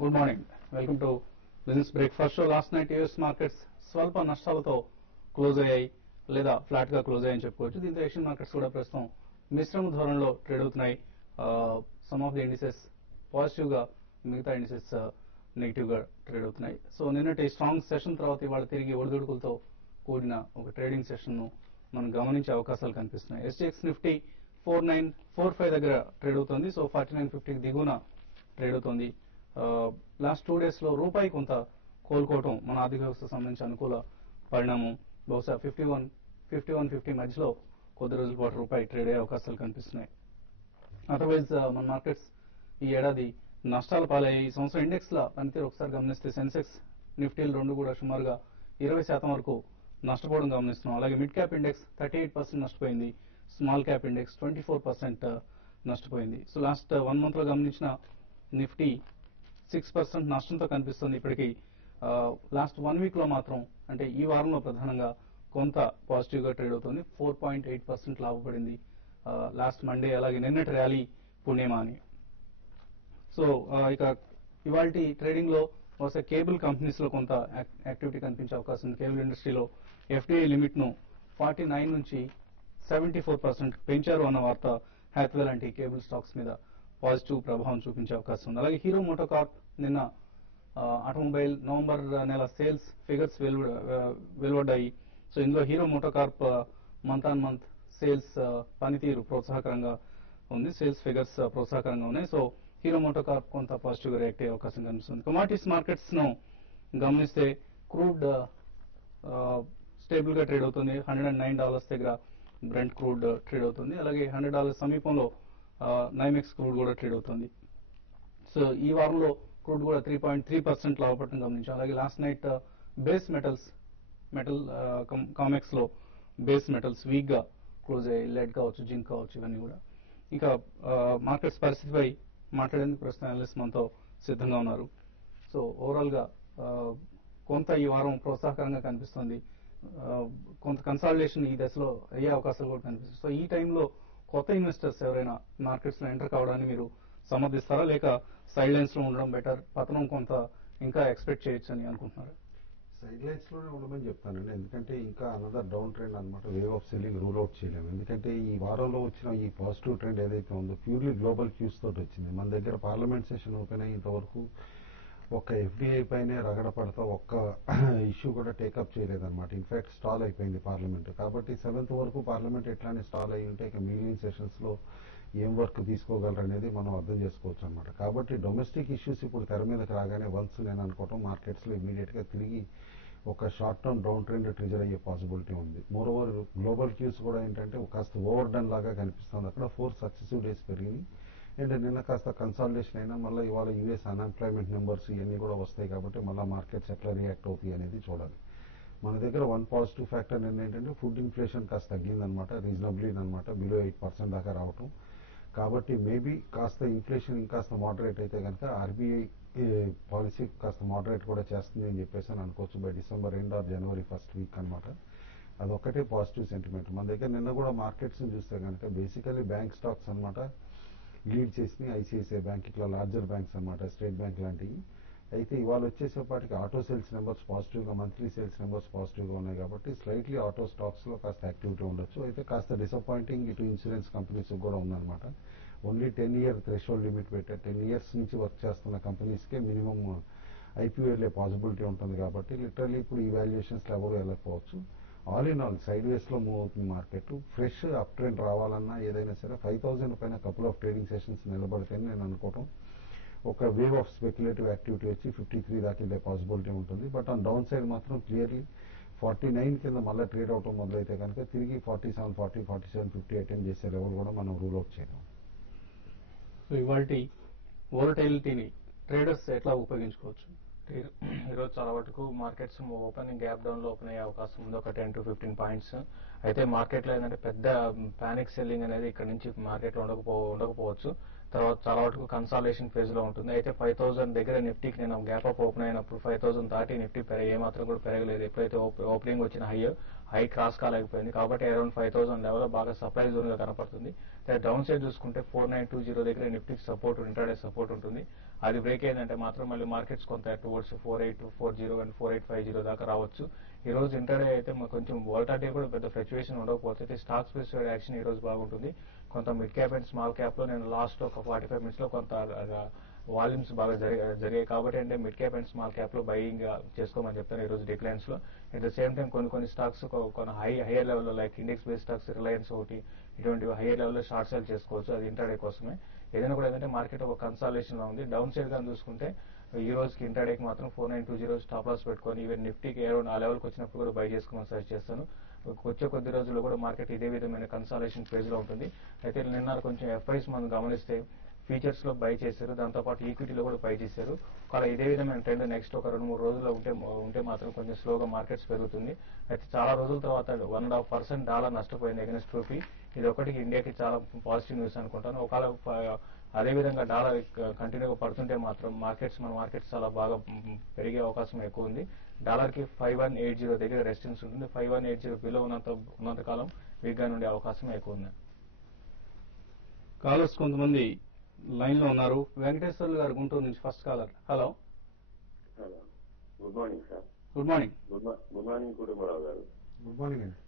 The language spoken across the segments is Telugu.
Good morning. Welcome to business breakfast show. Last night US markets స్వల్ప నష్టాలతో క్లోజ్ అయ్యాయి లేదా ఫ్లాట్ గా క్లోజ్ అయ్యాయని చెప్పుకోవచ్చు. దీంతో ఏషియన్ మార్కెట్స్ కూడా ప్రస్తుతం మిశ్రమ ధోరణిలో ట్రేడ్ అవుతున్నాయి. Some of the indices positive గా, మిగతా ఇండిసెస్ నెగిటివ్ గా ట్రేడ్ అవుతున్నాయి. సో నిన్నటి స్ట్రాంగ్ సెషన్ తర్వాత ఇవాళ తిరిగి ఒడిదుడుకులతో కూడిన ఒక ట్రేడింగ్ సెషన్ ను మనం గమనించే అవకాశాలు కనిపిస్తున్నాయి. ఎస్టీఎక్స్ నిఫ్టీ 4945 దగ్గర ట్రేడ్ అవుతుంది. సో 4950 దిగువన ట్రేడ్ అవుతుంది. లాస్ట్ 2 డేస్ లో రూపాయి కొంత కోలుకోవటం మన ఆర్థిక వ్యవస్థకు సంబంధించి అనుకూల పరిణామం. బహుశా 5150 మధ్యలో కొద్ది రోజుల పాటు రూపాయి ట్రేడ్ అయ్యే అవకాశాలు కనిపిస్తున్నాయి. అదర్వైజ్ మన మార్కెట్స్ ఈ ఏడాది నష్టాల పాలయ్యాయి. ఈ సంవత్సరం ఇండెక్స్ ల పనితీరు ఒకసారి గమనిస్తే సెన్సెక్స్, నిఫ్టీలు రెండు కూడా సుమారుగా 20% వరకు నష్టపోవడం గమనిస్తున్నాం. అలాగే మిడ్ క్యాప్ ఇండెక్స్ 38% నష్టపోయింది. స్మాల్ క్యాప్ ఇండెక్స్ 24% నష్టపోయింది. సో లాస్ట్ 1 మంత్ లో గమనించిన నిఫ్టీ 6% నష్టంతో కనిపిస్తుంది. ఇప్పటికీ లాస్ట్ 1 వీక్ లో మాత్రం, అంటే ఈ వారంలో ప్రధానంగా కొంత పాజిటివ్ గా ట్రేడ్ అవుతుంది. 4.8% లాభపడింది లాస్ట్ మండే. అలాగే నిన్నటి ర్యాలీ పుణ్యమా అని. సో ఇక ఇవాల్టి ట్రేడింగ్ లో బహుశా కేబుల్ కంపెనీస్ లో కొంత యాక్టివిటీ కనిపించే అవకాశం ఉంది. కేబుల్ ఇండస్ట్రీలో ఎఫ్డీఐ లిమిట్ ను 49 నుంచి 74% పెంచారు అన్న వార్త హ్యాత్వే లాంటి కేబుల్ స్టాక్స్ మీద పాజిటివ్ ప్రభావం చూపించే అవకాశం ఉంది. అలాగే హీరో మోటోకార్ప్ నిన్న ఆటోమొబైల్ నవంబర్ నెల సేల్స్ ఫిగర్స్ వెలువడ్డాయి. సో ఇందులో hero MotoCorp month on month sales పనితీరు ప్రోత్సాహకరంగా ఉంది. సేల్స్ ఫిగర్స్ ప్రోత్సాహకరంగా ఉన్నాయి. సో హీరో మోటోకార్ప్ కొంత పాజిటివ్ గా రియాక్ట్ అయ్యే అవకాశం కనిపిస్తుంది. కమాడిటీస్ మార్కెట్స్ ను గమనిస్తే క్రూడ్ స్టేబుల్ గా ట్రేడ్ అవుతుంది. $109 దగ్గర బ్రెంట్ క్రూడ్ ట్రేడ్ అవుతుంది. అలాగే $100 సమీపంలో నైమెక్స్ క్రూడ్ కూడా ట్రేడ్ అవుతుంది. సో ఈ వారంలో క్రూడ్ కూడా 3.3% లాభపడటం గమనించాం. అలాగే last night base metal comics లో బేస్ మెటల్స్ వీక్ గా క్లోజ్ అయ్యాయి. లెడ్ కావచ్చు, జింక్ కావచ్చు, ఇవన్నీ కూడా. ఇంకా మార్కెట్స్ పరిస్థితిపై మాట్లాడేందుకు ప్రస్తుతం అనలిస్ట్ మనతో సిద్ధంగా ఉన్నారు. సో ఓవరాల్ గా కొంత ఈ వారం ప్రోత్సాహకరంగా కనిపిస్తుంది. కొంత కన్సాలిడేషన్ ఈ దశలో అయ్యే అవకాశాలు కూడా కనిపిస్తుంది. సో ఈ టైంలో కొత్త ఇన్వెస్టర్స్ ఎవరైనా మార్కెట్స్ లో ఎంటర్ కావడాన్ని మీరు సమర్థిస్తారా, లేక సైడ్ లైన్స్ లో ఉండడం బెటర్, పతనం కొంత ఇంకా ఎక్స్పెక్ట్ చేయొచ్చు అని అనుకుంటున్నారా? సైడ్ లైన్స్ లోనే ఉండమని చెప్తానండి. ఎందుకంటే ఇంకా అనదర్ డౌన్ ట్రెండ్ అనమాట. Wave of selling rule out చేయలేము. ఎందుకంటే ఈ వారంలో వచ్చిన ఈ పాజిటివ్ ట్రెండ్ ఏదైతే ఉందో ప్యూర్లీ గ్లోబల్ క్యూస్ తోటి వచ్చింది. మన దగ్గర పార్లమెంట్ సెషన్ ఓపెన్ అయ్యి ఇంతవరకు ఒక్క ఎఫ్డీఐ పైనే రగడ పడతా ఒక్క ఇష్యూ కూడా టేకప్ చేయలేదన్నమాట. ఇన్ఫాక్ట్ స్టాల్ అయిపోయింది పార్లమెంట్. కాబట్టి 7th వరకు పార్లమెంట్ ఎట్లానే స్టాల్ అయ్యి ఉంటే ఇక మిగిలిన సెషన్స్ లో ఏం వర్క్ తీసుకోగలరు అనేది మనం అర్థం చేసుకోవచ్చు అనమాట. కాబట్టి డొమెస్టిక్ ఇష్యూస్ ఇప్పుడు తెర మీదకి రాగానే వన్స్ నేను అనుకోవటం మార్కెట్స్ లో ఇమీడియట్ గా తిరిగి ఒక షార్ట్ టర్మ్ డౌన్ ట్రెండ్ ట్రిజర్ అయ్యే పాసిబిలిటీ ఉంది. మోర్ ఓవర్ గ్లోబల్ క్యూస్ కూడా ఏంటంటే కాస్త ఓవర్ డన్ లాగా కనిపిస్తుంది. అక్కడ 4 సక్సెసివ్ డేస్ పెరిగింది. అండ్ నిన్న కాస్త కన్సాలిడేషన్ అయినా మళ్ళీ ఇవాళ యూఎస్ అన్ఎంప్లాయ్మెంట్ నెంబర్స్ ఇవన్నీ కూడా వస్తాయి. కాబట్టి మళ్ళీ మార్కెట్స్ ఎట్లా రియాక్ట్ అవుతాయి అనేది చూడాలి. మన దగ్గర 1 పాజిటివ్ ఫ్యాక్టర్ నిన్న ఏంటంటే ఫుడ్ ఇన్ఫ్లేషన్ కాస్త తగ్గిందనమాట. రీజనబ్లీ అనమాట, బిలో 8% దాకా రావటం. కాబట్టి మేబీ కాస్త ఇన్ఫ్లేషన్ ఇంకాస్త మోడరేట్ అయితే కనుక ఆర్బీఐ పాలసీ కాస్త మోడరేట్ కూడా చేస్తుంది అని చెప్పేసి అని అనుకోవచ్చు బై డిసెంబర్ ఎండ్ ఆర్ జనవరి ఫస్ట్ వీక్ అనమాట. అదొక్కటే పాజిటివ్ సెంటిమెంట్. మన దగ్గర నిన్న కూడా మార్కెట్స్ చూస్తే కనుక బేసికలీ బ్యాంక్ స్టాక్స్ అనమాట లీడ్ చేసినాయి. ఐసిఐసిఐ బ్యాంక్ ఇట్లా లార్జర్ బ్యాంక్స్ అనమాట, స్టేట్ బ్యాంక్ లాంటివి. అయితే ఇవాళ వచ్చేసేపాటికి ఆటో సేల్స్ నెంబర్స్ పాజిటివ్ గా, మంత్లీ సేల్స్ నెంబర్స్ పాజిటివ్ గా ఉన్నాయి. కాబట్టి స్లైట్లీ ఆటో స్టాక్స్ లో కాస్త యాక్టివిటీ ఉండొచ్చు. అయితే కాస్త డిసప్పాయింటింగ్ ఇటు ఇన్సూరెన్స్ కంపెనీస్ కూడా ఉందన్నమాట. ఓన్లీ 10 year థ్రెషోల్డ్ లిమిట్ పెట్టారు. 10 years నుంచి వర్క్ చేస్తున్న కంపెనీస్ కే మినిమం ఐపీఓ వెళ్ళే పాసిబిలిటీ ఉంటుంది. కాబట్టి లిటరల్లీ ఇప్పుడు ఈ వాల్యుయేషన్స్ ఎవరు వెళ్ళకపోవచ్చు. All in all sideways లో మూవ్ అవుతుంది మార్కెట్. ఫ్రెష్ అప్ ట్రెండ్ రావాలన్నా ఏదైనా సరే 5000 పైన కపుల్ ఆఫ్ ట్రేడింగ్ సెషన్స్ నిలబడితేనే నేను అనుకోవటం ఒక వేవ్ ఆఫ్ స్పెక్యులేటివ్ యాక్టివిటీ వచ్చి 53 దాకా వెళ్ళే పాసిబిలిటీ ఉంటుంది. బట్ ఆన్ డౌన్ సైడ్ మాత్రం క్లియర్లీ 49 కింద మళ్ళీ ట్రేడ్ అవటం మొదలైతే కనుక తిరిగి 47, 40, 47, 50 అటెండ్ చేసే లెవెల్ కూడా మనం రూల్ అవుట్ చేయలేం. సో ఇవాల్టి వోలటైలిటీని ట్రేడర్స్ ఎట్లా ఉపయోగించుకోవచ్చు? ఈరోజు చాలా వరకు మార్కెట్స్ ఓపెనింగ్ గ్యాప్ డౌన్ లో ఓపెన్ అయ్యే అవకాశం ఉంది, ఒక 10 to 15 పాయింట్స్. అయితే మార్కెట్ లో ఏంటంటే పెద్ద పానిక్ సెల్లింగ్ అనేది ఇక్కడ నుంచి మార్కెట్ లో ఉండకపోవచ్చు. తర్వాత చాలా వరకు కన్సాలిడేషన్ ఫేజ్ లో ఉంటుంది. అయితే 5000 దగ్గర నిఫ్టీకి నేను గ్యాప్ అప్ ఓపెన్ అయినప్పుడు 5000 దాటి నిఫ్టీ ఏమాత్రం కూడా పెరగలేదు. ఎప్పుడైతే ఓపెనింగ్ వచ్చిన హై హై క్రాస్ కాలేకపోయింది. కాబట్టి అరౌండ్ 5000 లెవెల్ బాగా సప్లై జోన్ గా కనపడుతుంది. డౌన్ సైడ్ చూసుకుంటే 4920 దగ్గర నిఫ్టీకి సపోర్ట్, ఇంట్రాడే సపోర్ట్ ఉంటుంది. అది బ్రేక్ అయిందంటే మాత్రం మళ్ళీ మార్కెట్స్ కొంత టువర్డ్స్ 4840 అండ్ 4850 దాకా రావచ్చు. ఈ రోజు ఇంట్రాడే అయితే కొంచెం వోల్టాలిటీ కూడా పెద్ద ఫ్లక్చుయేషన్ ఉండకపోతే స్టాక్ స్పెసిఫైడ్ యాక్షన్ ఈ రోజు బాగుంటుంది. కొంత mid cap and small cap లో నేను లాస్ట్ ఒక 45 మినిట్స్ లో కొంత వాల్యూమ్స్ బాగా జరిగాయి. కాబట్టి అంటే mid cap and small cap లో బయింగ్ చేసుకోమని చెప్తాను ఈ రోజు డిక్లైన్స్ లో. అట్ ద సేమ్ టైం కొన్ని స్టాక్స్ కొన్ని హైయర్ లెవెల్ లో like index based stocks, Reliance ఒకటి, ఇటువంటి హైయర్ లెవెల్ లో షార్ట్ సేల్ చేసుకోవచ్చు. అది ఇంట్రాడే కోసమే. ఏదైనా కూడా ఏంటంటే మార్కెట్ ఒక కన్సాలేషన్ లో ఉంది. డౌన్ సైడ్ గా చూసుకుంటే ఈ రోజుకి ఇంట్రాడేకి మాత్రం 4920 స్టాప్ లాస్ పెట్టుకొని ఈవెన్ నిఫ్టీకి అరౌండ్ ఆ లెవెల్కి వచ్చినప్పుడు కూడా బై చేసుకోమని సజెస్ట్ చేస్తాను. వచ్చే కొద్ది రోజుల్లో కూడా మార్కెట్ ఇదే విధమైన కన్సాలేషన్ ఫేజ్ లో ఉంటుంది. అయితే నిన్న కొంచెం ఎఫ్ఐస్ మనం గమనిస్తే ఫీచర్స్ లో బై చేశారు, దాంతోపాటు ఈక్విటీలో కూడా బై చేశారు. అలా ఇదే విధమైన ట్రెండ్ నెక్స్ట్ ఒక 2-3 రోజుల్లో ఉంటే మాత్రం కొంచెం స్లోగా మార్కెట్స్ పెరుగుతుంది. అయితే చాలా రోజుల తర్వాత 1.5% డాలర్ నష్టపోయింది అగైన్స్ రూపీ. ఇది ఒకటికి ఇండియాకి చాలా పాజిటివ్ న్యూస్ అనుకుంటాను. ఒకవేళ అదేవిధంగా డాలర్ కంటిన్యూగా పడుతుంటే మాత్రం మన మార్కెట్స్ చాలా బాగా పెరిగే అవకాశం ఎక్కువ ఉంది. డాలర్ కి 5180 దగ్గర రెసిస్టెన్స్ ఉంటుంది. 5180 బిలో ఉన్నంత కాలం వీక్ గా ఉండే అవకాశం ఎక్కువ ఉంది. కాలర్స్ కొంతమంది లైన్ లో ఉన్నారు. వెంకటేశ్వర్లు గారు గుంటూరు నుంచి first caller. Hello. Hello, good morning sir. Good morning. Good morning Kutumbarao garu. Good morning అండి.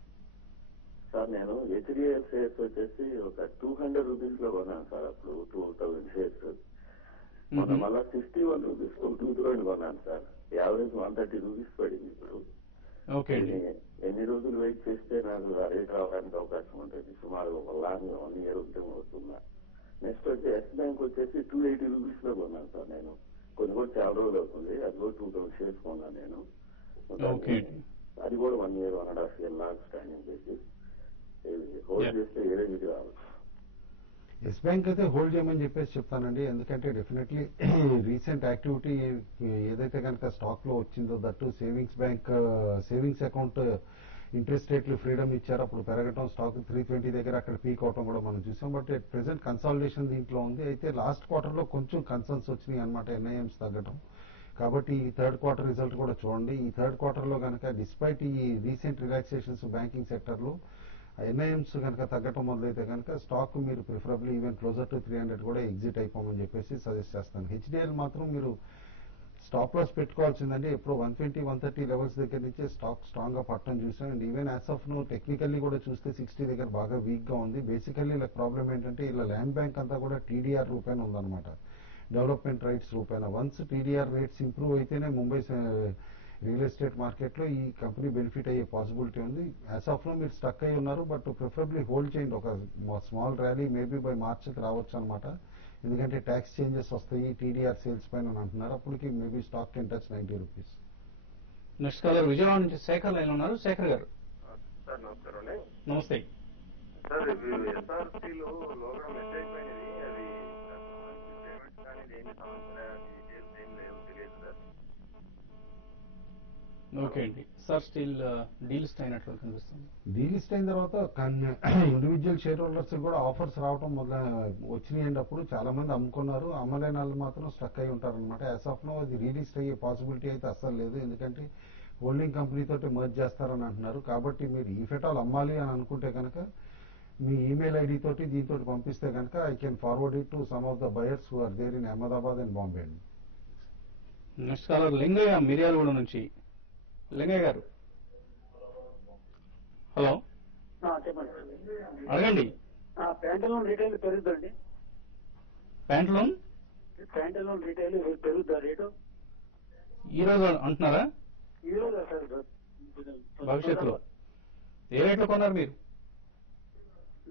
సార్ నేను హెచ్డిఎఫ్ షేర్స్ వచ్చేసి ఒక 200 రూపీస్ లో కొన్నాను సార్. అప్పుడు 2000 షేర్స్. మొన్న మళ్ళా 61 రూపీస్ 2 కొన్నాను సార్. యావరేజ్ 130 రూపీస్ పడింది ఇప్పుడు. ఓకే. ఎన్ని రోజులు వెయిట్ చేస్తే నాకు రేట్ రావడానికి అవకాశం ఉంటుంది? సుమారు ఒక లాంగ్ 1 ఇయర్ ఉంటే అవుతుందా? నెక్స్ట్ వచ్చి ఎస్ బ్యాంక్ వచ్చేసి 280 రూపీస్ లో కొన్నాను సార్. నేను కొన్ని కూడా చాలా రోజులు అవుతుంది. అది కూడా 2000 షేర్స్ కొన్నాను నేను. అది కూడా 1 ఇయర్ 1.5 ఇయర్ లాంగ్ స్టాండింగ్ చేసి హోల్డ్ చేస్తే ఏ రేంజ్ రావచ్చు? ఎస్ బ్యాంక్ అయితే హోల్డ్ చేయమని చెప్పేసి చెప్తానండి. ఎందుకంటే డెఫినెట్లీ రీసెంట్ యాక్టివిటీ ఏదైతే కనుక స్టాక్ లో వచ్చిందో దట్టు సేవింగ్స్ అకౌంట్ ఇంట్రెస్ట్ రేట్లు ఫ్రీడమ్ ఇచ్చారు. అప్పుడు పెరగటం, స్టాక్ 320 దగ్గర అక్కడ పీక్ అవటం కూడా మనం చూసాం. బట్ ప్రెసెంట్ కన్సాలిడేషన్ దీంట్లో ఉంది. అయితే లాస్ట్ క్వార్టర్ లో కొంచెం కన్సర్న్స్ వచ్చినాయి అనమాట, ఎన్ఐఎంస్ తగ్గటం. కాబట్టి ఈ థర్డ్ క్వార్టర్ రిజల్ట్ కూడా చూడండి. ఈ థర్డ్ క్వార్టర్ లో కనుక డిస్పైట్ ఈ రీసెంట్ రిలాక్సేషన్స్ బ్యాంకింగ్ సెక్టర్ లో ఎన్ఐఎంస్ కనుక తగ్గటం మొదలైతే కనుక స్టాక్ మీరు ప్రిఫరబుల్ ఈవెన్ క్లోజర్ టు 300 కూడా ఎగ్జిట్ అయిపోమని చెప్పేసి సజెస్ట్ చేస్తాను. హెచ్డిఎల్ మాత్రం మీరు స్టాప్ లాస్ పెట్టుకోవాల్సిందండి. ఎప్పుడు 120, 130 లెవెల్స్ దగ్గర నుంచే స్టాక్ స్ట్రాంగ్ గా పట్టడం చూసాం. And even as of now technically కూడా చూస్తే 60 దగ్గర బాగా వీక్ గా ఉంది. బేసికల్లీ ఇలా ప్రాబ్లం ఏంటంటే ఇలా ల్యాండ్ బ్యాంక్ అంతా కూడా టీడీఆర్ రూపాయన ఉందన్నమాట, డెవలప్మెంట్ రైట్స్ రూపాయన. వన్స్ టీడీఆర్ రేట్స్ ఇంప్రూవ్ అయితేనే ముంబై రియల్ ఎస్టేట్ మార్కెట్ లో ఈ కంపెనీ బెనిఫిట్ అయ్యే పాసిబిలిటీ ఉంది. యాజ్ ఆఫ్ నో మీరు స్టక్ అయి ఉన్నారు. బట్ ప్రిఫరబుల్లీ హోల్డ్ చేయండి. ఒక స్మాల్ ర్యాలీ మేబీ బై మార్చికి రావచ్చు అనమాట. ఎందుకంటే ట్యాక్స్ చేంజెస్ వస్తాయి టీడీఆర్ సేల్స్ పైన అంటున్నారు. అప్పటికి maybe stock can touch 90 rupees. Next caller Vijayawada నుంచి శేఖర్ లైన్ ఉన్నారు. శేఖర్ గారు సార్ నమస్కారం అండి. నమస్తే. సార్ ఎస్ఆర్సీలో లోగడం మిస్ అయిపోయినది, అది పేమెంట్స్ కానీ దేని సమస్య డీటెయిల్స్ ఏం లేవు, తెలియదు సార్. ఓకే అండి. సార్ స్టిల్ డీలిస్ట్ అయినట్లు కనిపిస్తుంది. డీలిస్ట్ అయిన తర్వాత ఇండివిజువల్ షేర్ హోల్డర్స్ కూడా ఆఫర్స్ రావడం వచ్చినాయండి. అప్పుడు చాలా మంది అమ్ముకున్నారు. అమ్మలేని వాళ్ళు మాత్రం స్టక్ అయి ఉంటారనమాట. యాజ్ ఆఫ్ నో అది రీలిస్ట్ అయ్యే పాసిబిలిటీ అయితే అస్సలు లేదు. ఎందుకంటే హోల్డింగ్ కంపెనీ తోటి మర్జ్ చేస్తారని అంటున్నారు. కాబట్టి మీరు ఈ ఫెటాల్ అమ్మాలి అని అనుకుంటే కనుక మీ ఈమెయిల్ ఐడి తోటి దీంతో పంపిస్తే కనుక I can forward it to some of the buyers who are there in Ahmedabad and Bombay అండి. నెక్స్ట్ కాలర్ లింగయ్య మిర్యాలగూడ నుంచి. లింగయ్య గారు హలో. చెప్పండి. అడగండి. ప్యాంటలోన్ రీటైల్ పెరుగుద్దండి. ప్యాంట్లోన్ రీటైల్ పెరుగుద్దా రేటు? ఈ రోజు అంటున్నారా? ఈ రోజు సార్ భవిష్యత్తులో ఏ రేట్లో కొన్నారు మీరు?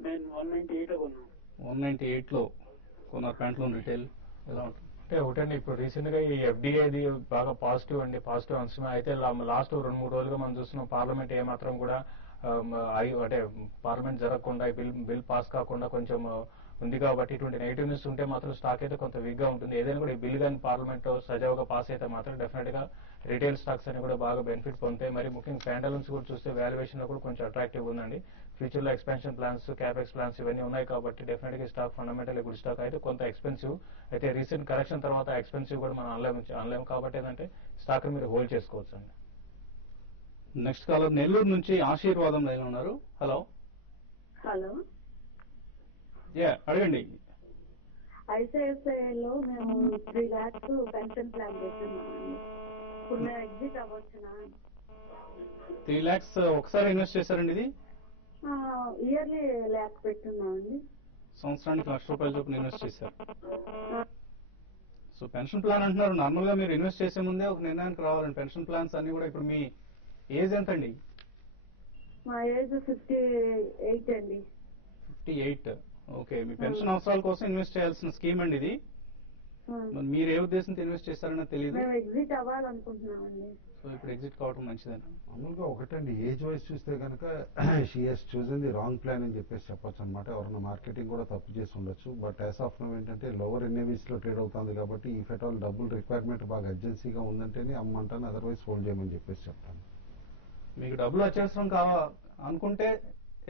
నేను 198 కొన్నాను. 198 లో కొన్నారు ప్యాంట్లోన్ రీటైల్. ఎలా ఉంటుంది అంటే ఒకటండి, ఇప్పుడు రీసెంట్ గా ఈ ఎఫ్డీఐది బాగా పాజిటివ్ అంశమే. అయితే లాస్ట్ 2-3 రోజులుగా మనం చూస్తున్నాం పార్లమెంట్ ఏమాత్రం కూడా అంటే పార్లమెంట్ జరగకుండా బిల్ పాస్ కాకుండా కొంచెం ఉంది. కాబట్టి ఇటువంటి నెగిటివ్ న్యూస్ ఉంటే మాత్రం స్టాక్ అయితే కొంత వీక్ గా ఉంటుంది. ఏదైనా కూడా ఈ బిల్ కానీ పార్లమెంట్ సజావుగా పాస్ అయితే మాత్రం డెఫినెట్ గా రిటైల్ స్టాక్స్ అని కూడా బాగా బెనిఫిట్ పొందుతాయి. మరి ముఖ్యంగా ప్యాంటలూన్స్ కూడా చూస్తే వాల్యుయేషన్ లో కూడా కొంచెం అట్రాక్టివ్ ఉందండి. ఫ్యూచర్ లో ఎక్స్పాన్షన్ ప్లాన్స్, క్యాపెక్స్ ప్లాన్స్ ఇవన్నీ ఉన్నాయి. కాబట్టి డెఫినెట్ గా స్టాక్ ఫండమెంటల్ గుడ్ స్టాక్. అయితే కొంత ఎక్స్పెన్సివ్. అయితే రీసెంట్ కరెక్షన్ తర్వాత ఎక్స్పెన్సివ్ కూడా మనం అనలేము. కాబట్టి ఏంటంటే స్టాక్ మీరు హోల్డ్ చేసుకోవచ్చు అండి. నెక్స్ట్ కాలర్ నెల్లూరు నుంచి ఆశీర్వాదం లైన్ ఉన్నారు. హలో. హలో, అడగండి. ఐసిఐసిఐలో మేము 3 lakhs పెన్షన్ ప్లాన్ చేస్తున్నామండి. ఇప్పుడు మేము ఎగ్జిట్ అవ్వచ్చునా? 3 lakhs ఒకసారి ఇన్వెస్ట్ చేశారండి ఇది? Yearly 1 lakh పెట్టున్నామండి. సంవత్సరానికి ₹1,00,000 చొప్పున ఇన్వెస్ట్ చేశారు. సో పెన్షన్ ప్లాన్ అంటున్నారు. నార్మల్ గా మీరు ఇన్వెస్ట్ చేసే ముందే ఒక నిర్ణయానికి రావాలండి. పెన్షన్ ప్లాన్స్ అన్ని కూడా. ఇప్పుడు మీ ఏజ్ ఎంత అండి? మా ఏజ్ 58 అండి. 58. ఓకే. మీ పెన్షన్ అవసరాల కోసం ఇన్వెస్ట్ చేయాల్సిన స్కీమ్ అండి ఇది. మీరు ఏ ఉద్దేశంతో ఇన్వెస్ట్ చేశారని తెలియదు. మేము ఎగ్జిట్ అవ్వాలనుకుంటున్నామండి. సో ఇప్పుడు ఎగ్జిట్ కావడం మంచిదేనా? మామూలుగా ఒకటండి, ఏజ్ వైజ్ చూస్తే కనుక she has chosen the wrong plan అని చెప్పేసి చెప్పొచ్చు అనమాట. ఎవరైనా మార్కెటింగ్ కూడా తప్పు చేసి ఉండొచ్చు. బట్ యాజ్ ఆఫ్ నౌ ఏంటంటే లోవర్ ఎన్ఏవీస్ లో ట్రేడ్ అవుతుంది కాబట్టి ఈ ఫెట్ ఆల్ డబ్బులు రిక్వైర్మెంట్ బాగా అర్జెన్సీగా ఉందంటేనే అమ్మంటాను, అదర్వైజ్ హోల్డ్ చేయమని చెప్పేసి చెప్తాను. మీకు డబ్బులు వచ్చేస్తాం అనుకుంటే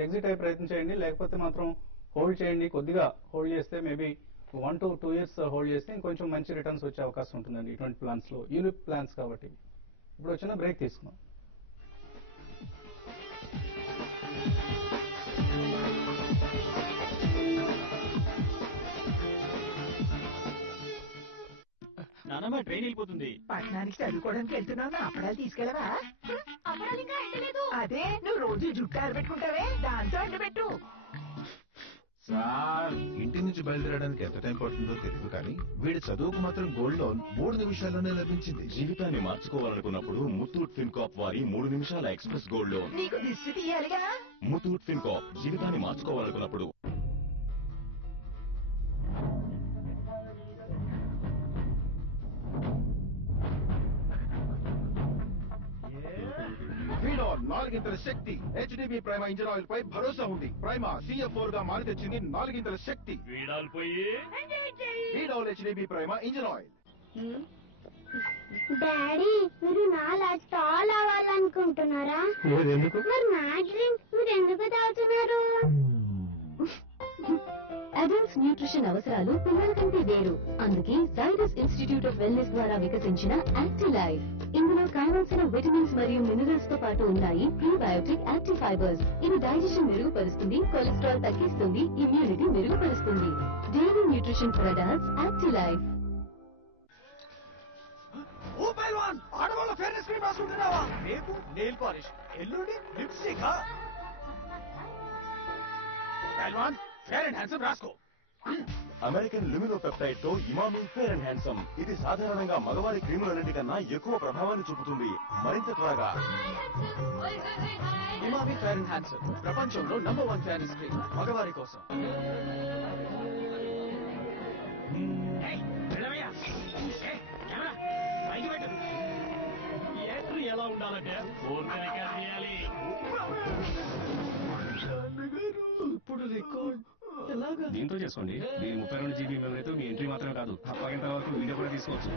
ఎగ్జిట్ అయ్యే ప్రయత్నం చేయండి. లేకపోతే మాత్రం హోల్డ్ చేయండి. కొద్దిగా హోల్డ్ చేస్తే మేబీ 1 to 2 years హోల్డ్ చేస్తే ఇంకొంచెం మంచి రిటర్న్స్ వచ్చే అవకాశం ఉంటుందండి ఇటువంటి ప్లాన్స్ లో. యూనిట్ ప్లాన్స్ కాబట్టి. ఇప్పుడు వచ్చిన బ్రేక్ తీసుకున్నాం. నానమ్మ ట్రైన్ వెళ్ళిపోతుంది. పట్టణానికి చదువుకోవడానికి వెళ్తున్నావు, అప్పడాలు తీసుకెళ్ళవా? అప్పడాలు ఇంకా ఎండలేదు. అదే నువ్వు రోజు జుట్టు ఆరబెట్టుకుంటావే, దాంతో ఎండబెట్టు. సార్, ఇంటి నుంచి బయలుదేరడానికి ఎంత టైం పడుతుందో తెలియదు కానీ వీడి చదువుకు మాత్రం గోల్డ్ లోన్ 3 నిమిషాల్లోనే లభించింది. జీవితాన్ని మార్చుకోవాలనుకున్నప్పుడు ముత్తూట్ ఫిన్కాప్ వారి 3 నిమిషాల ఎక్స్ప్రెస్ గోల్డ్ లోన్. నీకు దిష్టి తీయాలిగా. ముత్తూట్ ఫిన్కాప్ జీవితాన్ని మార్చుకోవాలనుకున్నప్పుడు. వీడో 4 ఇంతల శక్తి. హెచ్డిబి ప్రైమా ఇంజన్ ఆయిల్ పై భరోసా ఉంది. ప్రైమా CF4 గా మారి తెచ్చింది 4 ఇంతల శక్తి. Veedol HDB prima engine oil. Daddy, మీరు నాలా టాల్ అవ్వాలనుకుంటున్నారా? మరి నా డ్రింక్ మీరు ఎందుకు తాగుతున్నారు? అడల్ట్స్ న్యూట్రిషన్ అవసరాలు పిల్లల కంటే వేరు. అందుకే జైడస్ ఇన్స్టిట్యూట్ ఆఫ్ వెల్నెస్ ద్వారా వికసించిన యాక్టివ్ లైఫ్. ఇందులో కావాల్సిన విటమిన్స్ మరియు మినరల్స్ తో పాటు ఉన్నాయి ప్రీబయోటిక్ యాక్టివ్ ఫైబర్స్. ఇది డైజెషన్ మెరుగుపరుస్తుంది, కొలెస్ట్రాల్ తగ్గిస్తుంది, ఇమ్యూనిటీ మెరుగుపరుస్తుంది. Daily nutrition for adults active life. ఓ పైల్వాన్, ఆడవాళ్ళ ఫేర్నెస్ క్రీమ్ రాసుకుంటున్నావా? రేపు నెయిల్ పాలిష్, ఎల్లుండి లిప్స్టిక్. పైల్వాన్, ఫేర్ అండ్ హ్యాండ్సమ్ రాసుకో. అమెరికన్ లుమినో పెప్టైడ్ తో ఇమామి ఫేర్ అండ్ హ్యాండ్సమ్. ఇది సాధారణంగా మగవారి క్రీములన్నిటికన్నా ఎక్కువ ప్రభావాన్ని చూపుతుంది, మరింత త్వరగా. ఇమామి ఫేర్ అండ్ హ్యాండ్సమ్ ప్రపంచంలో #1 ఫేర్నెస్ క్రీమ్ మగవారి కోసం. ఎలా ఉండాలంటే ఇప్పుడు రికార్డ్ దీంతో చేసుకోండి. మీ 32 GB మెమరీతో మీ ఎంట్రీ మాత్రమే కాదు, తప్పకింత వరకు వీడియో కూడా తీసుకోవచ్చు.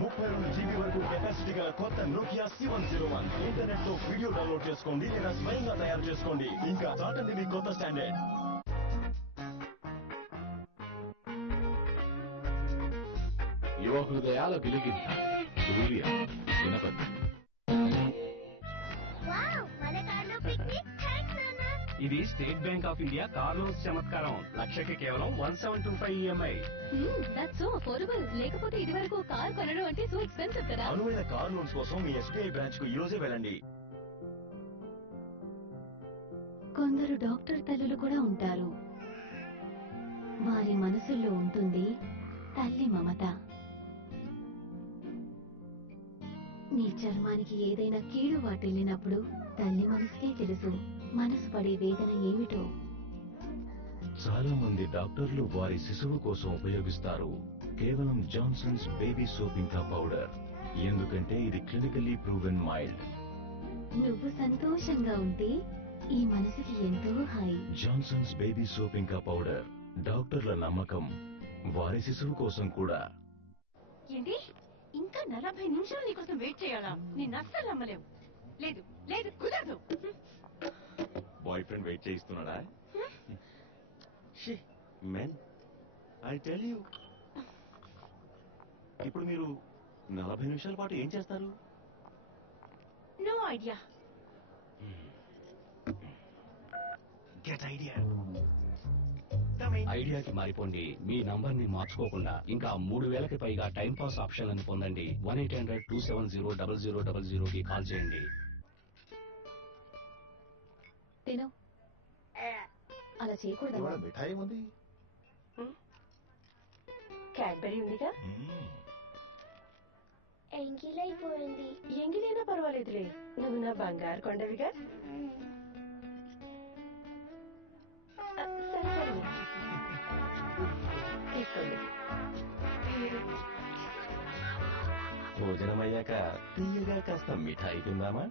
32 GB వరకు కెపాసిటీ గల కొత్త నోకియా C101 ఇంటర్నెట్ తో వీడియో డౌన్లోడ్ చేసుకోండి లేదా స్వయంగా తయారు చేసుకోండి. ఇంకా చాటండి మీ కొత్త స్టాండర్డ్. యువ హృదయాల వెలుగింత సూర్య గుణపతి. ఇది state bank of India car loans చమత్కారం. లక్షకి కేవలం 1725 EMI. That's so affordable. లేకపోతే ఇది వరకు కార్ కొనడం అంటే సో ఎక్స్పెన్సివ్ కదా. అనువైన కార్ లోన్స్ కోసం మీ SBI బ్రాంచ్ కు ఈ రోజే వెళ్ళండి. కొందరు డాక్టర్ తల్లులు కూడా ఉంటారు. వారి మనసుల్లో ఉంటుంది తల్లి మమత. నీ చర్మానికి ఏదైనా కీడు వాటిల్లినప్పుడు తల్లి మనసుకే తెలుసు మనసు పడే వేదన ఏమిటో. చాలా మంది డాక్టర్లు వారి శిశువు కోసం ఉపయోగిస్తారు కేవలం జాన్సన్స్ బేబీ సోప్ ఇంకా పౌడర్. ఎందుకంటే ఇది క్లినికల్లీ ప్రూవెన్ మైల్డ్. నువ్వు సంతోషంగా ఉంటే ఈ మనసుకి ఎంతో హాయి. జాన్సన్స్ బేబీ సోప్ ఇంకా పౌడర్, డాక్టర్ల నమ్మకం వారి శిశువు కోసం కూడా. ఏంటి, ఇంకా 40 నిమిషాలు నీకోసం వెయిట్ చేయాలా? నేను అస్సలు నమ్మలేవు. లేదు లేదు, కుదరదు. బాయ్ ఫ్రెండ్ వెయిట్ చేయిస్తున్నాడా? Men I tell you. ఇప్పుడు మీరు 40 నిమిషాల పాటు ఏం చేస్తారు? No idea. Get idea. ఐడియాకి మారిపోండి. మీ నంబర్ ని మార్చుకోకుండా ఇంకా 3000కి పైగా టైం పాస్ ఆప్షన్లను పొందండి. 1-800-270-0000 కి కాల్ చేయండి. తిను. అలా చేయకూడదు. మిఠాయి ఉంది. క్యాడ్బరీ ఉందిగా. ఎంగిలైపోయింది. ఎంగిలైనా పర్వాలేదులే, నువ్వు నా బంగారు కొండవిగా. సరే సరే తీసుకోండి. భోజనం అయ్యాక తీయగా కాస్త మిఠాయి తిందామా?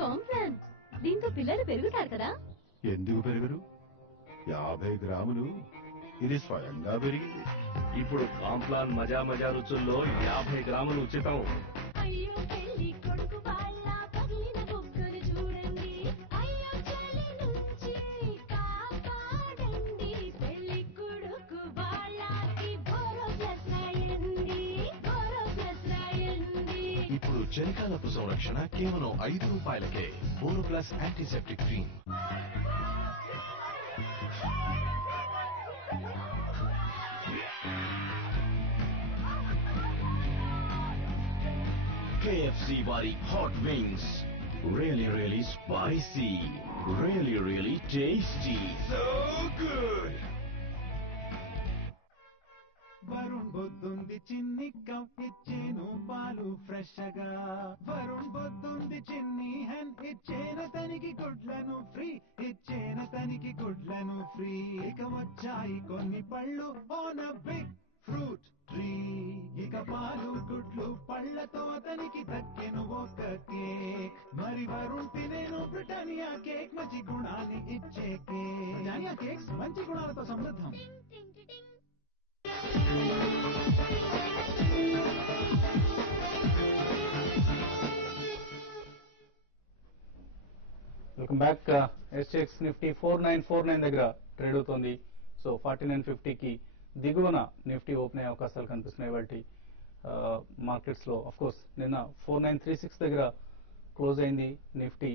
కాంప్లాన్, దీంతో పిల్లలు పెరుగుతారు కదా. ఎందుకు పెరుగురు? 50 గ్రాములు. ఇది స్వయంగా పెరిగింది. ఇప్పుడు కాంప్లాన్ మజా మజా రుచుల్లో 50 గ్రాములు ఉచితం. అయ్యో పెళ్లి కొడుకు వాళ్ళ పగిలిన బుగ్గలు చూడండి. అయ్యో చలి నుంచి కాపాడండి. పెళ్లి కొడుకు వాళ్ళకి బోరో ప్లస్ రాయండి. బోరో ప్లస్ రాయండి. ఇప్పుడు చలికాలపు సంరక్షణ కేవలం 5 రూపాయలకే. Boroplus antiseptic cream. KFC వారి hot wings really spicy, really tasty, so good. Varun బొద్దుంది చిన్ని ఇచ్చేను పాలు ఫ్రెష్ గా. వరుణ్ బొద్దుంది చిన్ని హెన్ ఇచ్చేన తనికి గుడ్లను ఫ్రీ. ఇచ్చేన తనికి గుడ్లను ఫ్రీ. ఇక వచ్చాయి కొన్ని పళ్ళు on a big fruit tree. ఇక పాలు గుడ్లు పళ్ళతో అతనికి దక్కెను ఒక కేక్. మరి వరుణ్ తినేను బ్రిటానియా కేక్, మంచి గుణాన్ని ఇచ్చే కేక్. బ్రిటానియా కేక్స్ మంచి గుణాలతో సమృద్ధం. Welcome back. ఎస్ఎక్స్ నిఫ్టీ 4949 దగ్గర ట్రేడ్ అవుతోంది. సో 4950కి దిగువన నిఫ్టీ ఓపెన్ అయ్యే అవకాశాలు కనిపిస్తున్నాయి. వాటి మార్కెట్స్ లో ఆఫ్ కోర్స్ నిన్న 4936 దగ్గర క్లోజ్ అయింది నిఫ్టీ.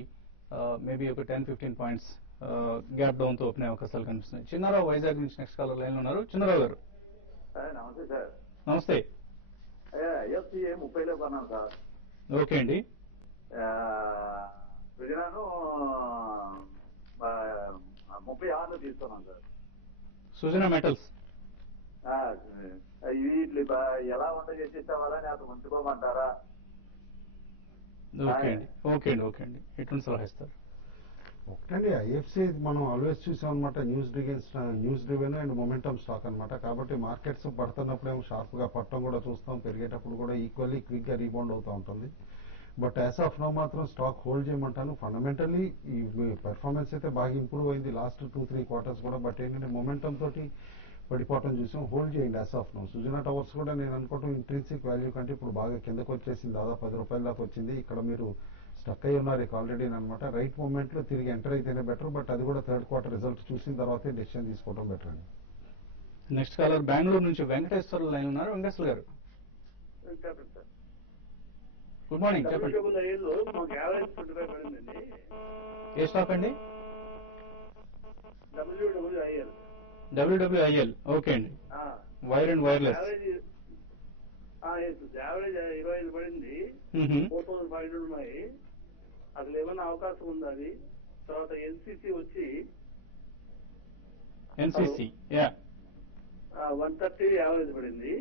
మేబీ ఒక 10-15 పాయింట్స్ గ్యాప్ డౌన్ తో ఓపెన్ అయ్యే అవకాశాలు కనిపిస్తున్నాయి. చిన్నారావు వైజాగ్ నుంచి నెక్స్ట్ కాలర్ లైన్ లో ఉన్నారు. చిన్నారావు గారు నమస్తే సార్. నమస్తే. ఐఎఫ్సిఏ 30లో కొన్నాను సార్. ఓకే అండి. సుజనాను 36లో తీసుకున్నాను సార్. సుజనా మెటల్స్ వీటి ఎలా వంట చేసేవాళ్ళని అతను ఉంచుకోమంటారా? ఓకే అండి. ఓకే అండి. ఓకే అండి. ఎటువంటి సలహా ఇస్తారు? ఒకటండి, ఐఎఫ్సి మనం ఆల్వేస్ చూసాం అనమాట. News driven and momentum stock అనమాట. కాబట్టి మార్కెట్స్ పడుతున్నప్పుడేమో షార్ప్ గా పట్టడం కూడా చూస్తాం, పెరిగేటప్పుడు కూడా ఈక్వల్లీ క్విక్ గా రీబౌండ్ అవుతూ ఉంటుంది. బట్ యాజ్ ఆఫ్ నో మాత్రం స్టాక్ హోల్డ్ చేయమంటాను. ఫండమెంటల్లీ ఈ పెర్ఫార్మెన్స్ అయితే బాగా ఇంప్రూవ్ అయింది లాస్ట్ 2-3 క్వార్టర్స్ కూడా. బట్ ఏంటంటే మొమెంటమ్ తోటి పడిపోవటం చూసాం. హోల్డ్ చేయండి as of now. Sujana towers కూడా నేను అనుకోవటం ఇంట్రిన్సిక్ వాల్యూ కంటే ఇప్పుడు బాగా కిందకు వచ్చేసింది, దాదాపు 10 రూపాయల దాకా వచ్చింది. ఇక్కడ మీరు స్టక్ అయి ఉన్నారు ఇక ఆల్రెడీ అనమాట. రైట్ మూమెంట్ లో తిరిగి ఎంటర్ అయితేనే బెటర్. బట్ అది కూడా థర్డ్ క్వార్టర్ రిజల్ట్స్ చూసిన తర్వాతే డెసిషన్ తీసుకోవడం బెటర్ అండి. నెక్స్ట్ కాలర్ బెంగళూరు నుంచి వెంకటేశ్వర లైన్ ఉన్నారు. వెంకటేశ్వర గారు గుడ్ మార్నింగ్. చెప్పండి. ఏ స్టాక్ అండి? WWIL. ఓకే అండి. Wire and wireless. యావరేజ్ 25 పడింది. 4500 ఉన్నాయి. అసలు ఏమైనా అవకాశం ఉందా అది? తర్వాత ఎన్సీసీ వచ్చి ఎన్సీసీ 130 యావరేజ్ పడింది.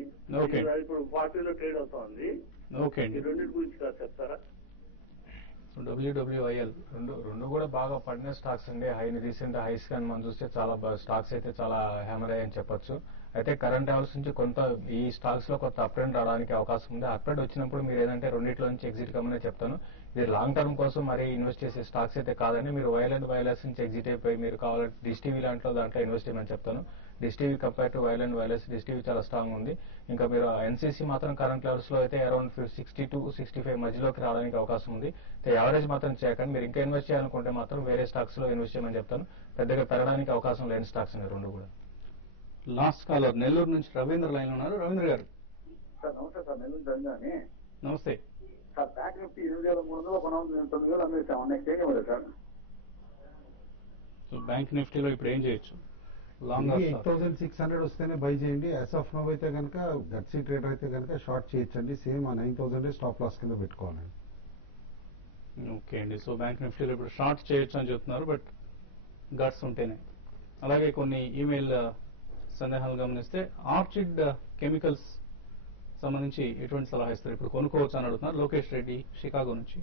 ఇప్పుడు 40లో ట్రేడ్ అవుతోంది. ఓకే అండి. రెండింటి గురించి కాదు చెప్తారా? WWIL రెండు కూడా బాగా పడిన స్టాక్స్ అండి. రీసెంట్ హైస్ కానీ మనం చూస్తే చాలా స్టాక్స్ అయితే చాలా హ్యామర్ అయ్యని చెప్పొచ్చు. అయితే కరెంట్ లెవెల్స్ నుంచి కొంత ఈ స్టాక్స్ లో కొంత అప్ ట్రెండ్ రావడానికి అవకాశం ఉంది. అప్ ట్రెండ్ వచ్చినప్పుడు మీరు ఏదంటే రెండింటిలో నుంచి ఎగ్జిట్ కమ్మనే చెప్తాను. ఇది లాంగ్ టర్మ్ కోసం మరీ ఇన్వెస్ట్ చేసే స్టాక్స్ అయితే కాదని మీరు వైల్ అండ్ వైర్లెస్ నుంచి ఎగ్జిట్ అయిపోయి మీరు కావాలంటే డిష్ టీవీ దాంట్లో ఇన్వెస్ట్ చేయమని చెప్తాను. Dish TV compare to while and wireless dish TV చాలా స్ట్రాంగ్ ఉంది. ఇంకా మీరు ఎన్సీసీ మాత్రం కరెంట్ లెవెల్స్ లో అయితే అరౌండ్ 60-65 మధ్యలోకి రావడానికి అవకాశం ఉంది. యావరేజ్ మాత్రం చేయకండి. మీరు ఇంకా ఇన్వెస్ట్ చేయాలనుకుంటే మాత్రం వేరే స్టాక్స్ లో ఇన్వెస్ట్ చేయమని చెప్తాను. పెద్దగా పెరగడానికి అవకాశం లేని స్టాక్స్ ఉన్నాయి రెండు కూడా. లాస్ట్ కాలర్ నెల్లూరు నుంచి రవీంద్ర లైన్ ఉన్నారు. రవీంద్ర గారు సార్ నమస్తే సార్. నెల్లూరు రంగానే నమస్తే. సార్ బ్యాంక్ నిఫ్టీ 8,300 కొనాలి, 9,000 అమ్మేసాం. నెక్స్ట్ ఏం చేయలేదు సార్? సో బ్యాంక్ నిఫ్టీలో ఇప్పుడు ఏం చేయొచ్చు? లాంగ్ 8,600 వస్తేనే బై చేయండి. యాజ్ ఆఫ్ నో అయితే కనుక గట్సీ ట్రేడర్ అయితే కనుక షార్ట్ చేయొచ్చండి. సేమ్ ఆ 9,000 స్టాప్ లాస్ కింద పెట్టుకోవాలండి. ఓకే అండి. సో బ్యాంక్ నిఫ్టీలో ఇప్పుడు షార్ట్ చేయొచ్చు అని చెప్తున్నారు, బట్ గట్స్ ఉంటేనే. అలాగే కొన్ని ఈమెయిల్ సందేహాలు గమనిస్తే ఆర్చిడ్ కెమికల్స్ సంబంధించి ఎటువంటి సలహా ఇస్తారు? ఇప్పుడు కొనుక్కోవచ్చు అని అడుగుతున్నారు లోకేష్ రెడ్డి షికాగో నుంచి.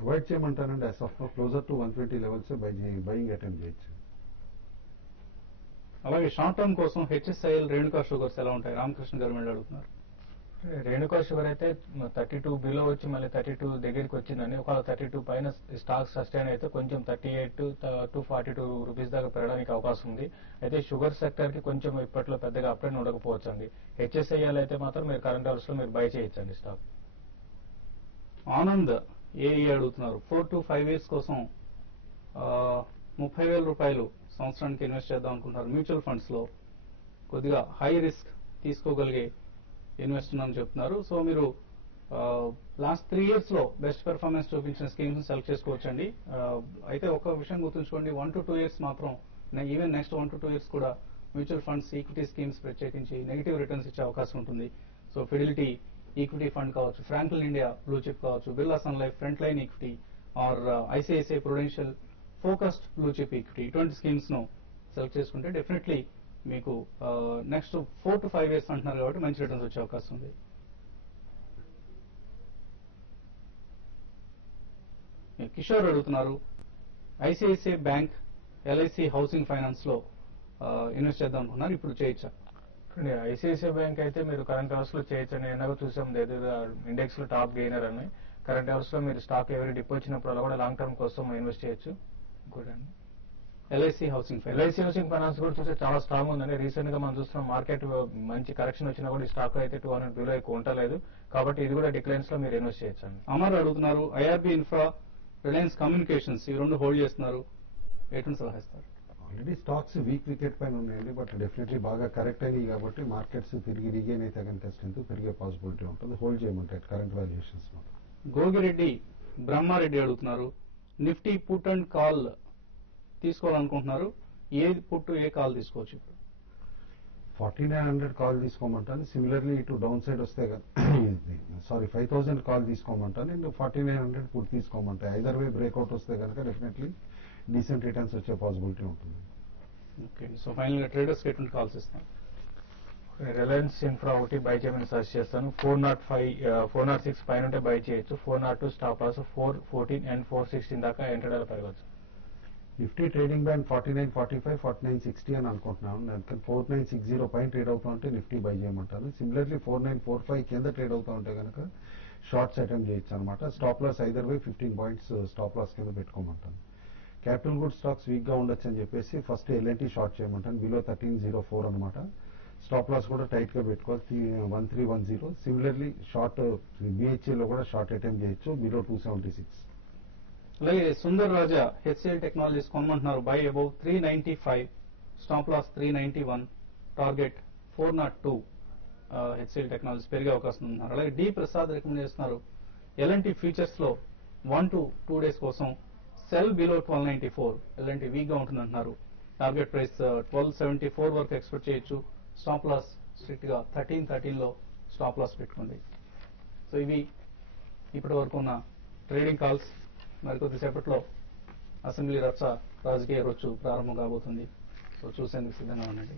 అవాయిడ్ చేయమంటానండి. As of now closer to 120 levels buying attempt చేయొచ్చు. అలాగే షార్ట్ టర్మ్ కోసం హెచ్ఎస్ఐఎల్ రేణుకా షుగర్స్ ఎలా ఉంటాయి? రామకృష్ణ గారు మళ్ళీ అడుగుతున్నారు. రేణుకా షుగర్ అయితే 32 బిలో వచ్చి మళ్ళీ 32 దగ్గరికి వచ్చిందని, ఒకవేళ 32 పైన స్టాక్ సస్టైన్ అయితే కొంచెం 38 to 42 రూపీస్ దాకా పెరగడానికి అవకాశం ఉంది. అయితే షుగర్ సెక్టర్ కి కొంచెం ఇప్పట్లో పెద్దగా అప్డేట్ ఉండకపోవచ్చు అండి. హెచ్ఎస్ఐఎల్ అయితే మాత్రం మీరు కరెంట్ అవర్స్ లో మీరు బై చేయొచ్చండి స్టాక్. ఆనంద్ ఏఈ అడుగుతున్నారు 4 to 5 years కోసం 30,000 రూపాయలు సంవత్సరానికి ఇన్వెస్ట్ చేద్దాం అనుకుంటున్నారు. మ్యూచువల్ ఫండ్స్ లో కొద్దిగా హై రిస్క్ తీసుకోగలిగే ఇన్వెస్టర్ అని చెప్తున్నారు. సో మీరు లాస్ట్ 3 years లో బెస్ట్ పెర్ఫార్మెన్స్ చూపించిన స్కీమ్స్ సెలెక్ట్ చేసుకోవచ్చండి. అయితే ఒక విషయం గుర్తుంచుకోండి, 1 to 2 years మాత్రం, ఈవెన్ నెక్స్ట్ 1 to 2 years కూడా మ్యూచువల్ ఫండ్స్ ఈక్విటీ స్కీమ్స్ ప్రత్యేకించి నెగిటివ్ రిటర్న్స్ ఇచ్చే అవకాశం ఉంటుంది. సో ఫిడిలిటీ ఈక్విటీ ఫండ్ కావచ్చు, ఫ్రాంక్లిన్ ఇండియా బ్లూ చిప్ కావచ్చు, Birla sun life front line equity or ICICI prudential focused blue chip equity, ఇటువంటి స్కీమ్స్ ను సెలెక్ట్ చేసుకుంటే డెఫినెట్లీ మీకు నెక్స్ట్ 4 to 5 years అంటున్నారు కాబట్టి మంచి రిటర్న్స్ వచ్చే అవకాశం ఉంది. కిషోర్ అడుగుతున్నారు ICICI bank, LIC housing finance లో ఇన్వెస్ట్ చేద్దాం అనుకున్నారు, ఇప్పుడు చేయొచ్చా? ఐసిఐసిఐ బ్యాంక్ అయితే మీరు కరెంట్ అవర్స్ లో చేయొచ్చండి. ఎన్నో చూసాం ఇండెక్స్ లో టాప్ గెయినర్ అని. కరెంట్ అవర్స్ లో మీరు స్టాక్ ఎవరి డిప్ వచ్చినప్పుడు కూడా లాంగ్ టర్మ్ కోసం ఇన్వెస్ట్ చేయొచ్చు. ఇంకోటండి ఎల్ఐసి హౌసింగ్ ఫైనాన్స్ కూడా చూస్తే చాలా స్ట్రాంగ్ ఉందండి. రీసెంట్ గా మనం చూస్తున్నాం మార్కెట్ మంచి కరెక్షన్ వచ్చినా కూడా ఈ స్టాక్ అయితే 200 బిలో ఎక్కువ ఉండలేదు. కాబట్టి ఇది కూడా డిక్లైన్స్ లో మీరు ఇన్వెస్ట్ చేయొచ్చండి. అమర్ అడుగుతున్నారు ఐఆర్బి ఇన్ఫ్రా, రిలయన్స్ కమ్యూనికేషన్స్ ఈ రెండు హోల్డ్ చేస్తున్నారు, ఎటువంటి సలహా ఇస్తారు? ఆల్రెడీ స్టాక్స్ వీక్ వికెట్ పైన ఉన్నాయండి, బట్ డెఫినెట్లీ బాగా కరెక్ట్ అయినాయి కాబట్టి మార్కెట్స్ తిరిగి రీగైన్ అయితే కనుక స్ట్రెంత్ పెరిగే పాసిబిలిటీ ఉంటుంది. హోల్డ్ చేయమంటారు కరెంట్ వాల్యుయేషన్స్. గోగిరెడ్డి బ్రహ్మారెడ్డి అడుగుతున్నారు నిఫ్టీ పుట్ అండ్ కాల్ తీసుకోవాలనుకుంటున్నారు, ఏ పుట్టు ఏ కాల్ తీసుకోవచ్చు? ఇప్పుడు 4900 కాల్ తీసుకోమంటాను. సిమిలర్లీ ఇటు డౌన్ సైడ్ వస్తే 5,000 కాల్ తీసుకోమంటాను. నేను 4900 పుట్ తీసుకోమంటాను. ఐదర్ వే బ్రేక్అవుట్ వస్తే కనుక డెఫినెట్లీ డీసెంట్ రిటర్న్స్ వచ్చే పాసిబిలిటీ ఉంటుంది. ఓకే, సో ఫైనల్ గా ట్రేడర్స్ కి ఎటువంటి కాల్స్ ఇస్తాం? రిలయన్స్ ఇన్ఫ్రా ఒకటి బై చేయమని సజెస్ట్ చేస్తాను. 406 పైన ఉంటే బై చేయొచ్చు. 402 స్టాప్ లాస్, 414 అండ్ 416 దాకా ఎంటర్ అలా పెరగచ్చు. నిఫ్టీ ట్రేడింగ్ బ్యాండ్ 49.45, 49.60 అని అనుకుంటున్నాను. 4960 పైన ట్రేడ్ అవుతా ఉంటే నిఫ్టీ బై చేయమంటాను. సిమిలర్లీ 4945 కింద ట్రేడ్ అవుతా ఉంటే కనుక షార్ట్స్ అటెంప్ట్ చేయొచ్చు అనమాట. Stop loss either way 15 points stop loss కింద పెట్టుకోమంటాను. క్యాపిటల్ గుడ్ స్టాక్స్ వీక్ గా ఉండొచ్చు అని చెప్పేసి ఫస్ట్ ఎల్ఎన్టీ షార్ట్ చేయమంటాను. బిలో 1304 అనమాట. స్టాప్ లాస్ కూడా టైట్ గా పెట్టుకోవాలి 1310. సిమిలర్లీ షార్ట్ బిహెచ్ఏ లో కూడా షార్ట్ అటెంప్ట్ చేయొచ్చు బిలో 276. అలాగే సుందర్ రాజా హెచ్సిఎల్ టెక్నాలజీస్ కొనమంటున్నారు, buy above 395, stop loss 391, target 402. HCL technologies పెరిగే అవకాశం ఉన్నారు. అలాగే డి ప్రసాద్ రికమెండ్ చేస్తున్నారు ఎల్ఎన్టీ ఫ్యూచర్స్ లో 1 to 2 days కోసం సెల్ బిలో 1294, ఎల్ఎన్టీ వీక్ గా ఉంటుందంటున్నారు. టార్గెట్ ప్రైస్ 1274 వరకు ఎక్స్పెక్ట్ చేయొచ్చు. స్టాప్ లాస్ స్ట్రిక్ట్ గా 1313 లో స్టాప్ లాస్ పెట్టుకోండి. సో ఇవి ఇప్పటి వరకు ఉన్న ట్రేడింగ్ కాల్స్. మరికొద్దిసేపట్లో అసెంబ్లీ రచ్చ రాజకీయ రొచ్చు ప్రారంభం కాబోతుంది. సో చూసేందుకు సిద్ధంగా ఉండండి.